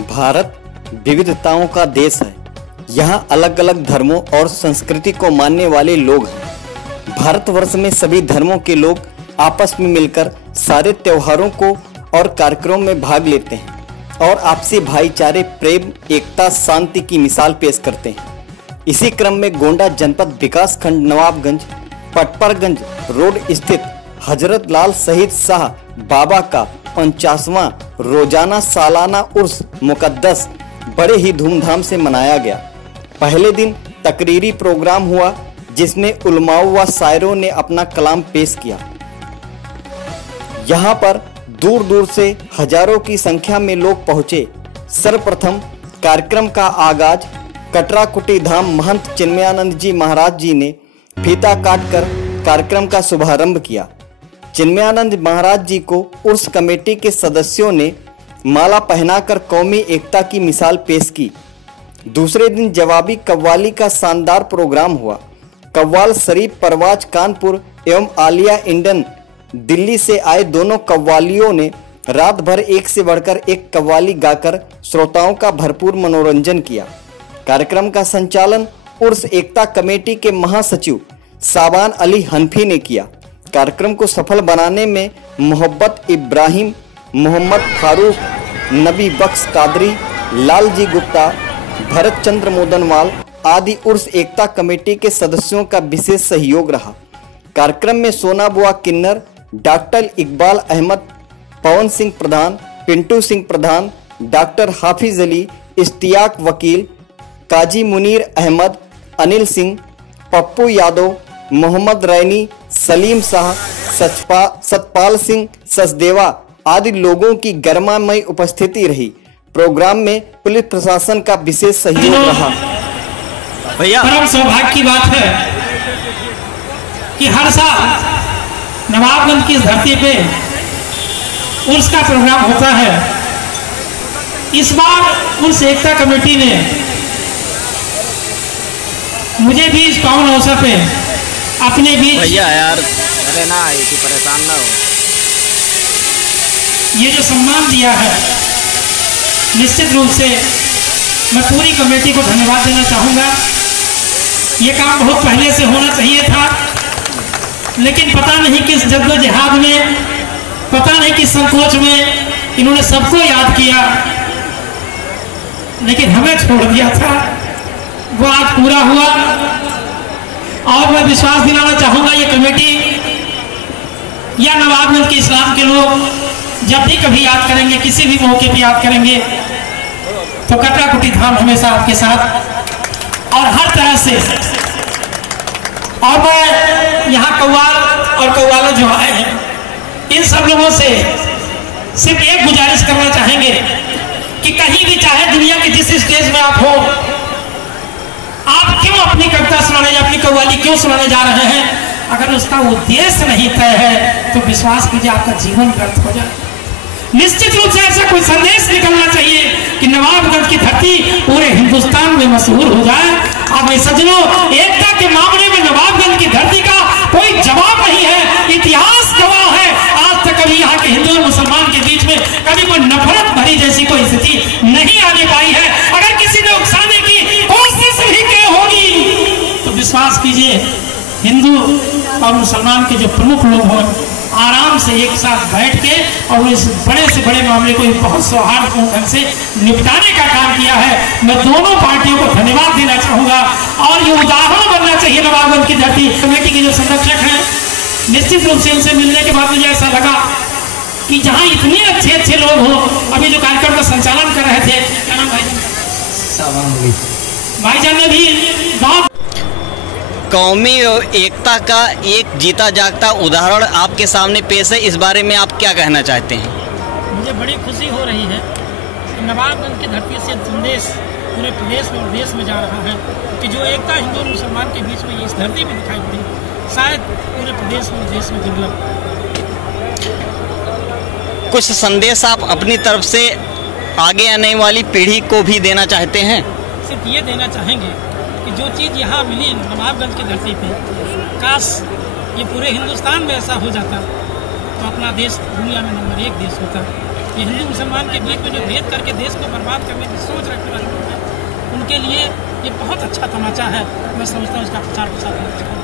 भारत विविधताओं का देश है। यहाँ अलग अलग धर्मों और संस्कृति को मानने वाले लोग हैं। भारतवर्ष में सभी धर्मों के लोग आपस में मिलकर सारे त्योहारों को और कार्यक्रमों में भाग लेते हैं और आपसी भाईचारे, प्रेम, एकता, शांति की मिसाल पेश करते हैं। इसी क्रम में गोंडा जनपद विकास खंड नवाबगंज पटपरगंज रोड स्थित हजरत लाल शहीद शाह बाबा का 50वां रोजाना सालाना उर्स मुकद्दस बड़े ही धूमधाम से मनाया गया। पहले दिन तकरीरी प्रोग्राम हुआ जिसमें उलमाओं व शायरों ने अपना कलाम पेश किया। यहाँ पर दूर दूर से हजारों की संख्या में लोग पहुँचे। सर्वप्रथम कार्यक्रम का आगाज कटराकुटी धाम महंत चिन्मयानंद जी महाराज जी ने फीता काटकर कार्यक्रम का शुभारंभ किया। चिन्मयानंद महाराज जी को उर्स कमेटी के सदस्यों ने माला पहनाकर कौमी एकता की मिसाल पेश की। दूसरे दिन जवाबी कव्वाली का शानदार प्रोग्राम हुआ। कव्वाल शरीफ परवाज कानपुर एवं आलिया इंडन दिल्ली से आए दोनों कव्वालियों ने रात भर एक से बढ़कर एक कव्वाली गाकर श्रोताओं का भरपूर मनोरंजन किया। कार्यक्रम का संचालन उर्स एकता कमेटी के महासचिव साबान अली हनफी ने किया। कार्यक्रम को सफल बनाने में मोहब्बत इब्राहिम, मोहम्मद फारूक, नबी बख्श कादरी, लालजी गुप्ता, भरत चंद्र मोदनवाल आदि उर्स एकता कमेटी के सदस्यों का विशेष सहयोग रहा। कार्यक्रम में सोना बुआ किन्नर, डॉक्टर इकबाल अहमद, पवन सिंह प्रधान, पिंटू सिंह प्रधान, डॉक्टर हाफिज अली, इश्तियाक वकील, काजी मुनीर अहमद, अनिल सिंह, पप्पू यादव, मोहम्मद रैनी, सलीम शाह, सतपाल सिंह सचदेवा आदि लोगों की गर्मामय उपस्थिति रही। प्रोग्राम में पुलिस प्रशासन का विशेष सहयोग रहा। भैया परम सौभाग्य की बात है कि हर साल नवाबगंज की धरती पे उर्स का प्रोग्राम होता है। इस बार उर्स एकता कमेटी ने मुझे भी इस पावन अवसर पे अपने बीच भैया यार अरे ना इसी परेशान ना हो, ये जो सम्मान दिया है निश्चित रूप से मैं पूरी कमेटी को धन्यवाद देना चाहूँगा। ये काम बहुत पहले से होना चाहिए था, लेकिन पता नहीं किस जद्दोजहद में, पता नहीं किस संकोच में इन्होंने सबको याद किया, लेकिन हमें छोड़ दिया था। वो आज पूरा हुआ और मैं विश्वास दिलाना चाहूँगा ये कमेटी या नवाबगंज के इस्लाम के लोग जब भी कभी याद करेंगे, किसी भी मौके पर याद करेंगे, तो कटराकुटी धाम हमेशा आपके साथ और हर तरह से। और मैं यहाँ कव्वाल और कव्वाला जो आए हैं, इन सब लोगों से सिर्फ एक गुजारिश करना चाहेंगे कि कहीं भी चाहे दुनिया के जिस स्टेज में आप हो, आप क्यों अपनी कविता सुनाने या अपनी कव्वाली क्यों सुनाने जा रहे हैं, अगर उसका उद्देश्य नहीं तय है तो विश्वास कीजिए आपका जीवन व्यर्थ हो जाए। निश्चित रूप से ऐसा कोई संदेश निकलना चाहिए कि नवाबगंज की धरती पूरे हिंदुस्तान में मशहूर हो जाए। अब सज्जनों, एकता के मामले में नवाबगंज की धरती का कोई जवाब नहीं है। इतिहास गवाह है, आज तक कभी यहाँ के हिंदू और मुसलमान के बीच में कभी कोई नफरत भरी जैसी कोई स्थिति नहीं आने पाई है। अगर किसी ने उकसाने की कोशिश भी की होगी तो विश्वास कीजिए हिंदू और मुसलमान के जो प्रमुख लोग हों आराम से एक साथ बैठ के और इस बड़े से बड़े मामले को बहुत सौहार्दपूर्ण ढंग से निपटाने का काम किया है। मैं दोनों पार्टियों को धन्यवाद देना चाहूँगा और ये उदाहरण बनना चाहिए नवाबगंज की धरती। कमेटी के जो संरक्षक हैं, निश्चित रूप से इनसे मिलने के बाद मुझे ऐसा लगा कि जहाँ इतने अच्छे अच्छे लोग हों, अभी जो कार्यक्रम का संचालन कर रहे थे क्या नाम भाईजान ने भी गाँव कौमी एकता का एक जीता जागता उदाहरण आपके सामने पेश है। इस बारे में आप क्या कहना चाहते हैं? मुझे बड़ी खुशी हो रही है कि नवाबगंज की धरती से संदेश पूरे प्रदेश में और देश में जा रहा है कि जो एकता हिंदू और मुसलमान के बीच में इस धरती में दिखाई पड़ी, शायद पूरे प्रदेश में देश में दुर्लभ। कुछ संदेश आप अपनी तरफ से आगे आने वाली पीढ़ी को भी देना चाहते हैं? सिर्फ ये देना चाहेंगे कि जो चीज़ यहाँ मिली नवाबगंज की धरती पे, काश ये पूरे हिंदुस्तान में ऐसा हो जाता तो अपना देश दुनिया में नंबर 1 देश होता। ये हिंदू मुसलमान के बीच में जो भेद करके देश को बर्बाद करने की सोच रखने वाले लोग हैं, उनके लिए ये बहुत अच्छा तमाचा है। मैं समझता हूँ इसका प्रचार प्रसार होना चाहिए।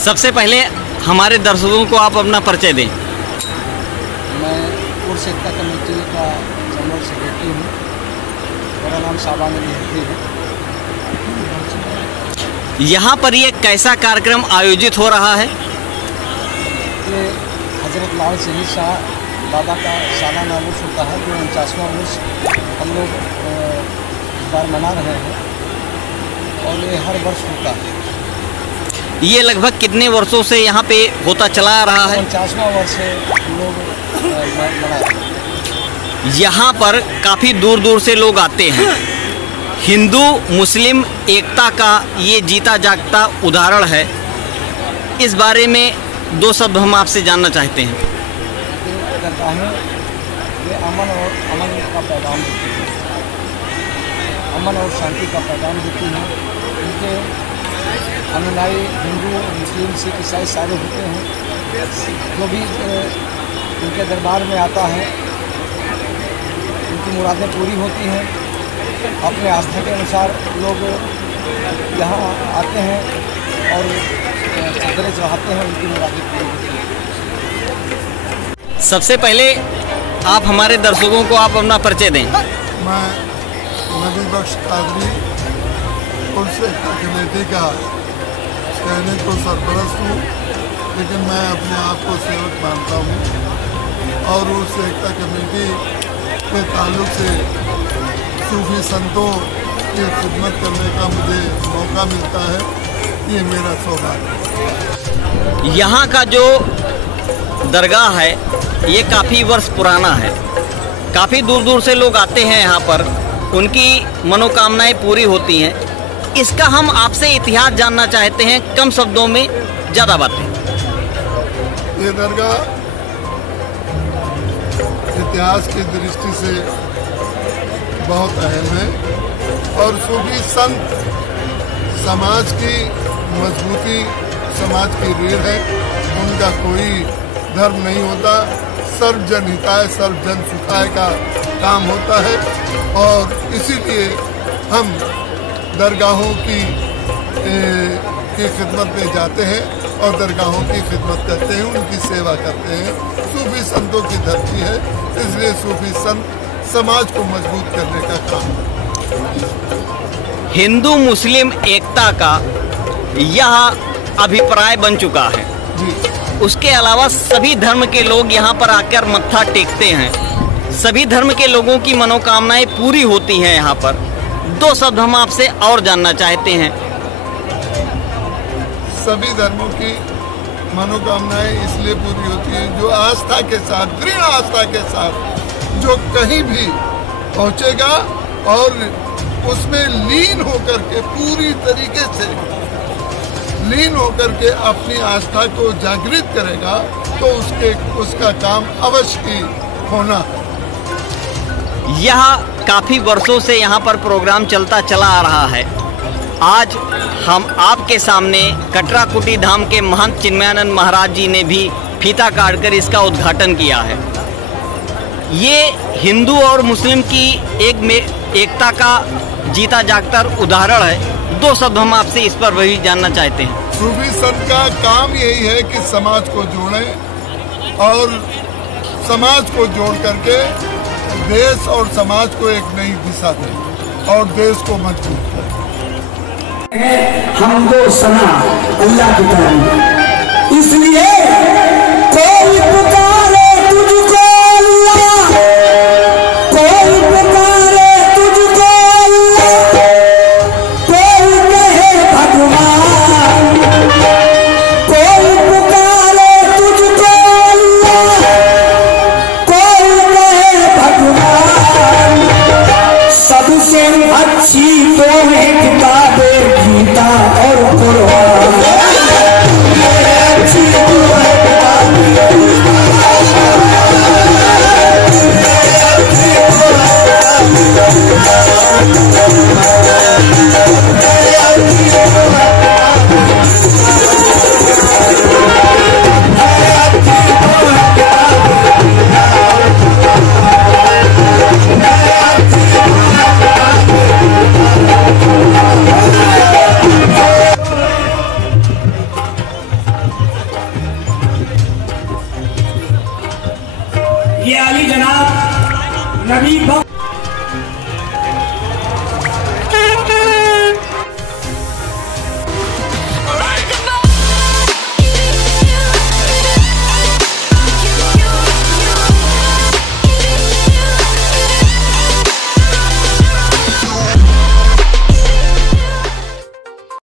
सबसे पहले हमारे दर्शकों को आप अपना परिचय दें। मैं उर्स एकता कमेटी का जनरल सेक्रेटरी हूँ। मेरा नाम शाबान अली है। यहाँ पर ये कैसा कार्यक्रम आयोजित हो रहा है? ये हज़रत लाल शहीद शाह बाबा का सालाना उर्स होता है, जो 49वां उर्स हम लोग इस बार मना रहे हैं और ये हर वर्ष होता है। ये लगभग कितने वर्षों से यहाँ पे होता चला आ रहा है? 49वां वर्ष से हम लोग मना रहे हैं। यहाँ पर काफ़ी दूर दूर से लोग आते हैं। हिंदू मुस्लिम एकता का ये जीता जागता उदाहरण है। इस बारे में दो शब्द हम आपसे जानना चाहते हैं। ये अमन का पैगाम देती है, अमन और शांति का पैगाम देती है। उनके अनुयायी हिंदू मुस्लिम सिख ईसाई सारे होते हैं। जो भी उनके दरबार में आता है उनकी मुरादें पूरी होती हैं। अपने आस्था के अनुसार लोग यहाँ आते हैं और चादरें चढ़ाते हैं, उनकी मुरादें पूरी होती हैं। सबसे पहले आप हमारे दर्शकों को आप अपना परिचय दें। मैं नबी बख्श कादरी उर्स एकता कमेटी का कहने को सरपरस्त हूँ, लेकिन मैं अपने आप को सेवक मानता हूँ और उर्स एकता कमेटी के ताल्लुक से सूफी संतों की खिदमत करने का मुझे मौका मिलता है। ये मेरा सौभाग्य है। यहाँ का जो दरगाह है ये काफ़ी वर्ष पुराना है। काफ़ी दूर दूर से लोग आते हैं यहाँ पर, उनकी मनोकामनाएं पूरी होती हैं। इसका हम आपसे इतिहास जानना चाहते हैं, कम शब्दों में ज़्यादा बातें। ये दरगाह इतिहास की दृष्टि से बहुत अहम है और सूफी संत समाज की मजबूती, समाज की रीढ़ है। उनका कोई धर्म नहीं होता, सर्वजन हिताय सर्वजन सुखाय का काम होता है और इसीलिए हम दरगाहों की खिदमत में जाते हैं और दरगाहों की खिदमत करते हैं, उनकी सेवा करते हैं। सूफी संतों की धरती है, इसलिए सूफी संत समाज को मजबूत करने का काम करते हैं। हिंदू मुस्लिम एकता का यह अभिप्राय बन चुका है। जी, उसके अलावा सभी धर्म के लोग यहाँ पर आकर मत्था टेकते हैं। सभी धर्म के लोगों की मनोकामनाएं पूरी होती हैं। यहाँ पर दो शब्द हम आपसे और जानना चाहते हैं। सभी धर्मों की मनोकामनाएं इसलिए पूरी होती हैं जो आस्था के साथ, दृढ़ आस्था के साथ जो कहीं भी पहुँचेगा और उसमें लीन होकर के, पूरी तरीके से लीन होकर के अपनी आस्था को जागृत करेगा तो उसका काम अवश्य ही होना है। यह काफ़ी वर्षों से यहाँ पर प्रोग्राम चलता चला आ रहा है। आज हम आपके सामने कटरा कुटी धाम के महंत चिन्मयानंद महाराज जी ने भी फीता काटकर इसका उद्घाटन किया है। ये हिंदू और मुस्लिम की एकता का जीता जागता उदाहरण है। दो शब्द हम आपसे इस पर वही जानना चाहते हैं। सूफी संत का काम यही है कि समाज को जोड़ें और समाज को जोड़ करके देश और समाज को एक नई दिशा दें और देश को मजबूत करें। हमको सना अल्लाह की तरह, इसलिए कोई पुकारे तुझको अल्लाह, कोई पुकारे तुझको अल्लाह, कोई कहे भगवान, कोई पुकारे तुझको अल्लाह, कोई कहे भगवान। सबसे अच्छी तो है किताबें गीता और कुरान, अच्छी तो है किताबें नबी